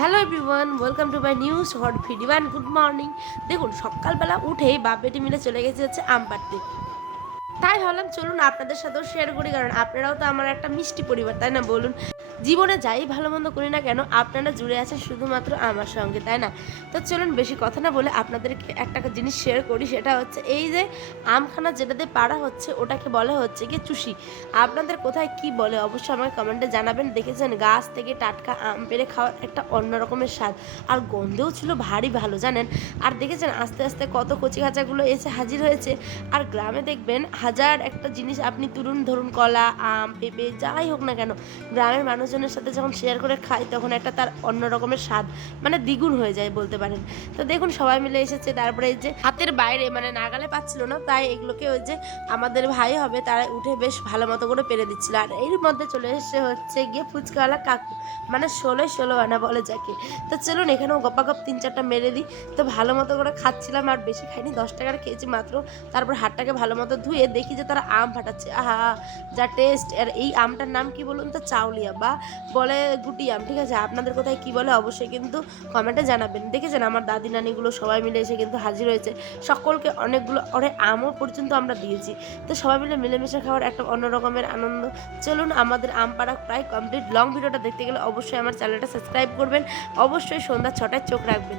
Hello everyone, welcome to my new short video and good morning. দেখুন, সকালবেলা উঠেই বাপ বেটি মিলে চলে গেছে হচ্ছে আম পাড়তে। তাই ভাবলাম চলুন আপনাদের সাথেও শেয়ার করি, কারণ আপনারাও তো আমার একটা মিষ্টি পরিবার, তাই না বলুন? জীবনে যাই ভালো মন্দ করি না কেন, আপনারা জুড়ে আছেন শুধুমাত্র আমার সঙ্গে, তাই না? তো চলুন বেশি কথা না বলে আপনাদেরকে একটা জিনিস শেয়ার করি। সেটা হচ্ছে এই যে আমখানা যেটাতে পাড়া হচ্ছে ওটাকে বলা হচ্ছে কি চুষি। আপনাদের কোথায় কি বলে অবশ্যই আমাকে কমেন্টে জানাবেন। দেখেছেন, গাছ থেকে টাটকা আম পেড়ে খাওয়ার একটা অন্য রকমের স্বাদ, আর গন্ধেও ছিল ভারী ভালো, জানেন? আর দেখেছেন আস্তে আস্তে কত কচি কাঁচাগুলো এসে হাজির হয়েছে। আর গ্রামে দেখবেন হাজার একটা জিনিস আপনি তুলুন, ধরুন কলা, আম, পেঁপে যাই হোক না কেন, গ্রামের মানুষজনের সাথে যখন শেয়ার করে খাই তখন একটা তার অন্য রকমের স্বাদ, মানে দ্বিগুণ হয়ে যায় বলতে পারেন। তো দেখুন সবাই মিলে এসেছে, তারপরে এই যে হাতের বাইরে মানে নাগালে পাচ্ছিল না, তাই এগুলোকে ওই যে আমাদের ভাই হবে তারা উঠে বেশ ভালো মতো করে পেরে দিচ্ছিল। আর এর মধ্যে চলে এসে হচ্ছে গিয়ে ফুচকাওয়ালা কাকু, মানে ষোলো আনা বলে যাকে। তো চলুন এখানেও গপাগপ 3-4টা মেরে দিই। তো ভালো মতো করে খাচ্ছিলাম, আর বেশি খাইনি, 10 টাকার খেয়েছি মাত্র। তারপর হাতটাকে ভালো মতো ধুয়ে দেখি যে তারা আম ফাটাচ্ছে, আহা যা টেস্ট! আর এই আমটার নাম কি বলুন তো? চাউলিয়া বা বলে গুটি আম, ঠিক আছে? আপনাদের কোথায় কি বলে অবশ্যই কিন্তু কমেন্টে জানাবেন। দেখেছেন আমার দাদি নানিগুলো সবাই মিলে এসে কিন্তু হাজির হয়েছে, সকলকে অনেকগুলো অনেক আমও পর্যন্ত আমরা দিয়েছি। তো সবাই মিলে মিলেমিশে খাওয়ার একটা অন্য রকমের আনন্দ। চলুন আমাদের আম পাড়া প্রায় কমপ্লিট। লং ভিডিওটা দেখতে গেলে অবশ্যই আমার চ্যানেলটা সাবস্ক্রাইব করবেন, অবশ্যই সন্ধ্যা 6টায় চোখ রাখবেন।